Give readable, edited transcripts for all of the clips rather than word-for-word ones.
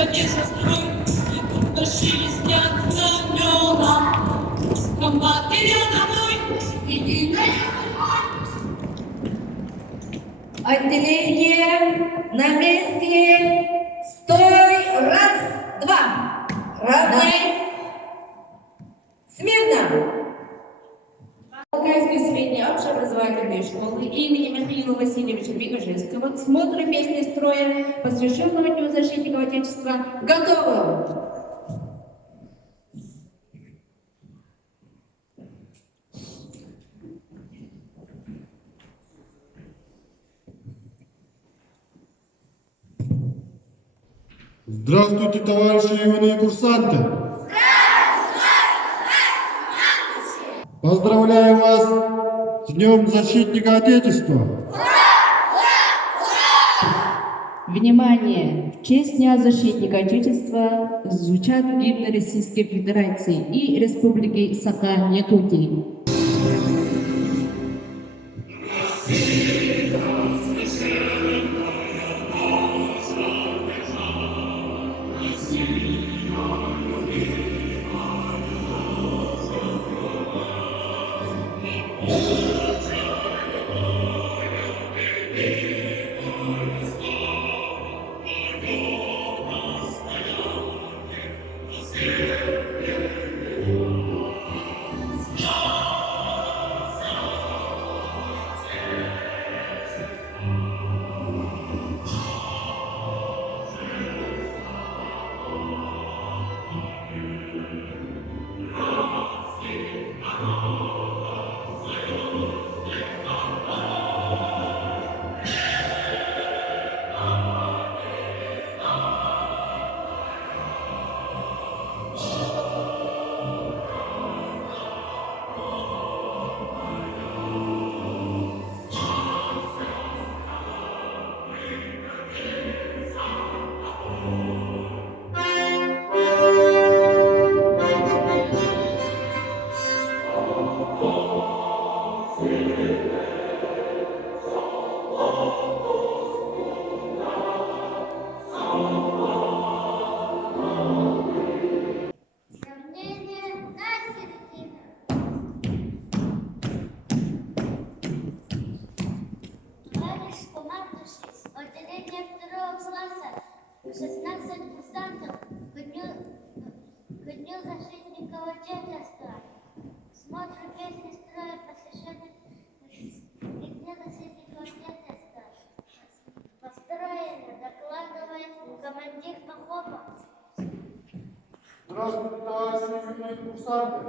поддержка строй, и тут тащились дня знамена. Комбат, ты рядом мной, иди на Отделение на месте. Стой! Раз, два. Равняйсь. Смирно. Алтайской средней общеобразовательной школы имени Михаила Васильевича Пригожинского смотра песни строя, посвященного Дню защитников Отечества, готово! Здравствуйте, товарищи юные курсанты! Поздравляю вас с Днем Защитника Отечества! Внимание! В честь Дня Защитника Отечества звучат гимны Российской Федерации и Республики Саха-Якутии. Отделение второго класса, 16 курсантов к Дню Защитников Отечества. Смотрим песни строя, посвященные Дню Защитников Отечества. Построение докладывает командир Пахомов. Здравствуйте, товарищи юные курсанты!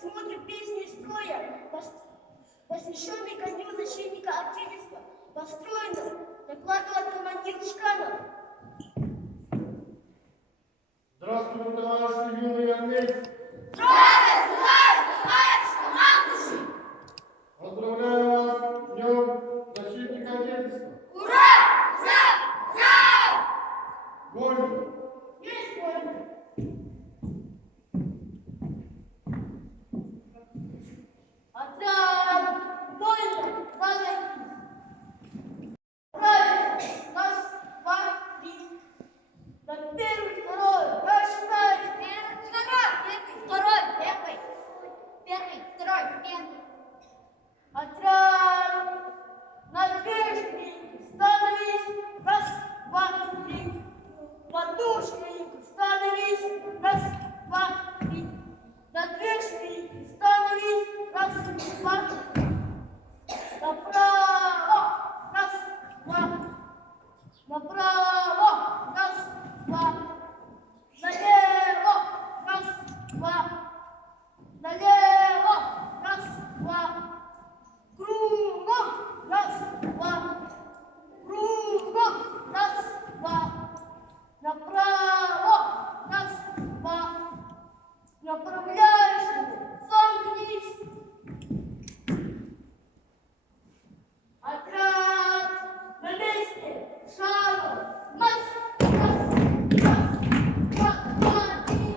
смотрим песни и строя, посвященный ко Дню защитника Отечества, построено, докладывает командир Чканов. Здравствуйте, товарищи юные армейцы! Поздравляю вас с Днем защитника Отечества! Ура! Ура! Ура! Вольно! Есть вольно. Отряд! Вольно! Разойдись! Правильно! Раз, два, три. На первый, второй, рассчитать! Первый, второй, первый. Отряд! На движении становись! Раз, два, три. Подушки становись! Раз, два, три. На движении становись! Раз, два, три. Направо! Раз, два. Направо! Раз, два. Налево! Раз, два. Налево! Раз, два. Кругом! Раз, два. Кругом! Раз, два. Направо! Раз, два. Направляешь! Сомкнись! Отряд! На месте! Шагом! Марш! Раз, раз, два, два, три.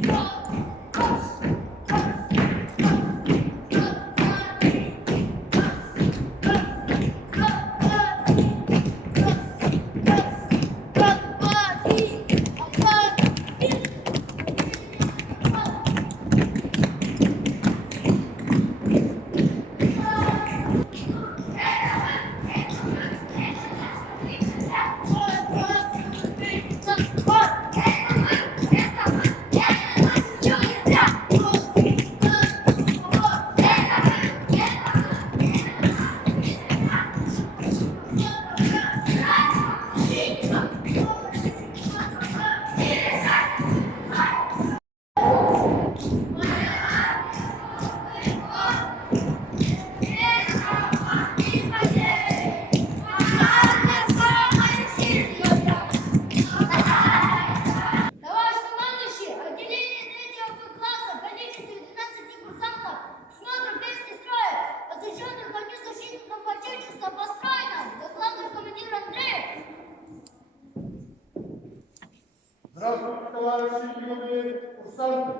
Раз, раз, раз, раз, два, три. Товарищ командующий, отделение 3 Б класса в количестве 12 курсантов смотрим песни строя, посвященных ко Дню защитников Отечества, построено, докладывает командир Андрей. Здравствуйте, товарищи юные курсанты!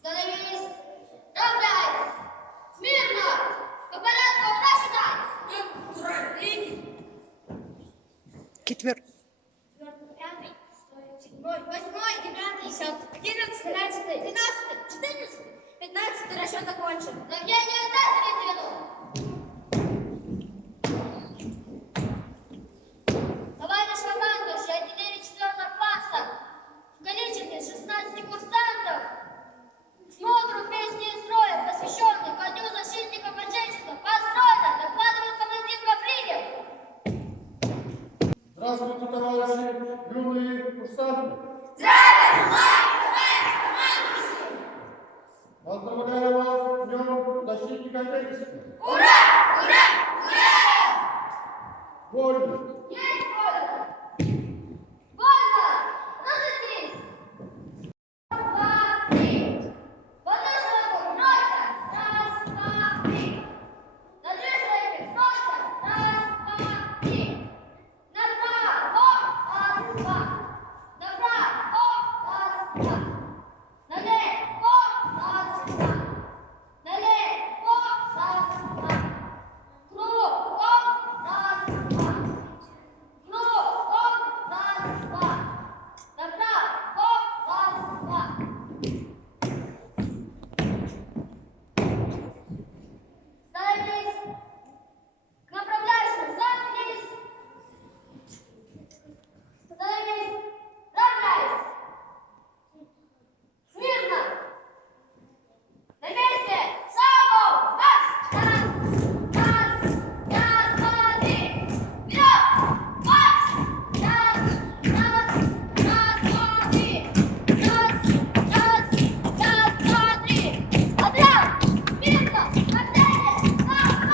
Становись! Равняйсь! Смирно! По порядку рассчитать! Четвертый. 5, 7, 8, 9, 10, 11, 12, 13, 14, 15, расчет окончен. Равнение на середину! Товарищ командующий, отделение 4 класса в количестве 16 курсантов смотрят песни и строя, посвященные ко Дню защитников Отечества, построено, докладывает командир Гаврилев. Здравствуйте, товарищи, юные курсанты. Поздравляю вас с Днем Защитника Отечества. Ура! Ура! Ура! Вольно. Есть вольно! Вольно! Разойтись! Два, три. Вода широко множится. Раз, два, три. На три широки множится. Раз, два, три. Направо, раз, два. Направо, раз, два. Налево, раз, два. Налево, раз, два. Кругом, раз, два. Кругом, раз, два. Направо, раз, два. Становись к направляющему, заткнись. Становись, равняйся. Смирно. На месте, шагом, марш. Раз, два, три. Вперед, марш. Раз, два, три. Раз, два, три. Отряд, смирно, отдельно, шагом.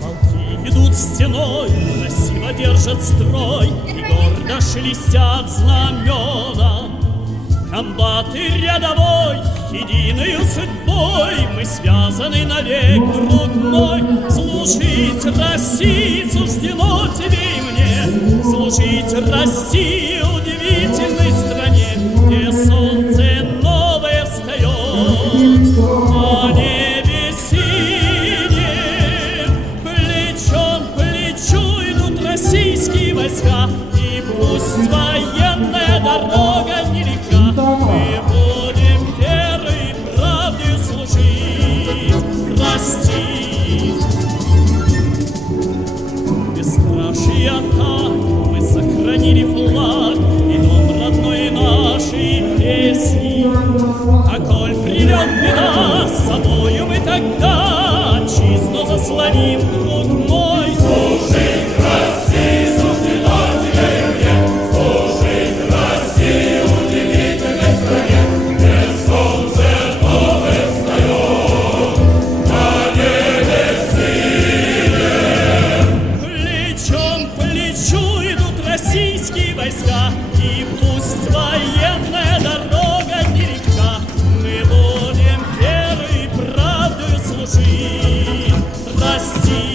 Полки идут стеной, красиво держат строй, и гордо шелестят знамена. Комбаты рядовой, единую судьбой, мы связаны навек, друг мой. Служить России суждено тебе и мне, служить России удивительной стране, где солнце новое встает, а небе синее. Плечом к плечу идут российские войска, и пусть военная дорога нелегка, мы будем верой и правдой служить России. Бесстрашие атак, мы сохранили флаг и дом родной нашей песни. А коль придет беда, с собою мы тогда отчизну заслоним, друг мой. Служить России суждено тебе и мне, служить России удивительной стране, где солнце новое встает, на небе синем. Плечом к плечу идут российские войска, и пусть военная дорога нелегка, мы будем верой и правдой служить России.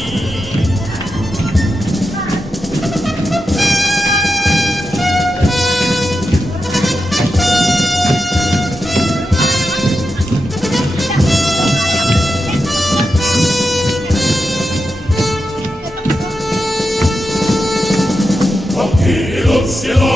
Полки идут стеной,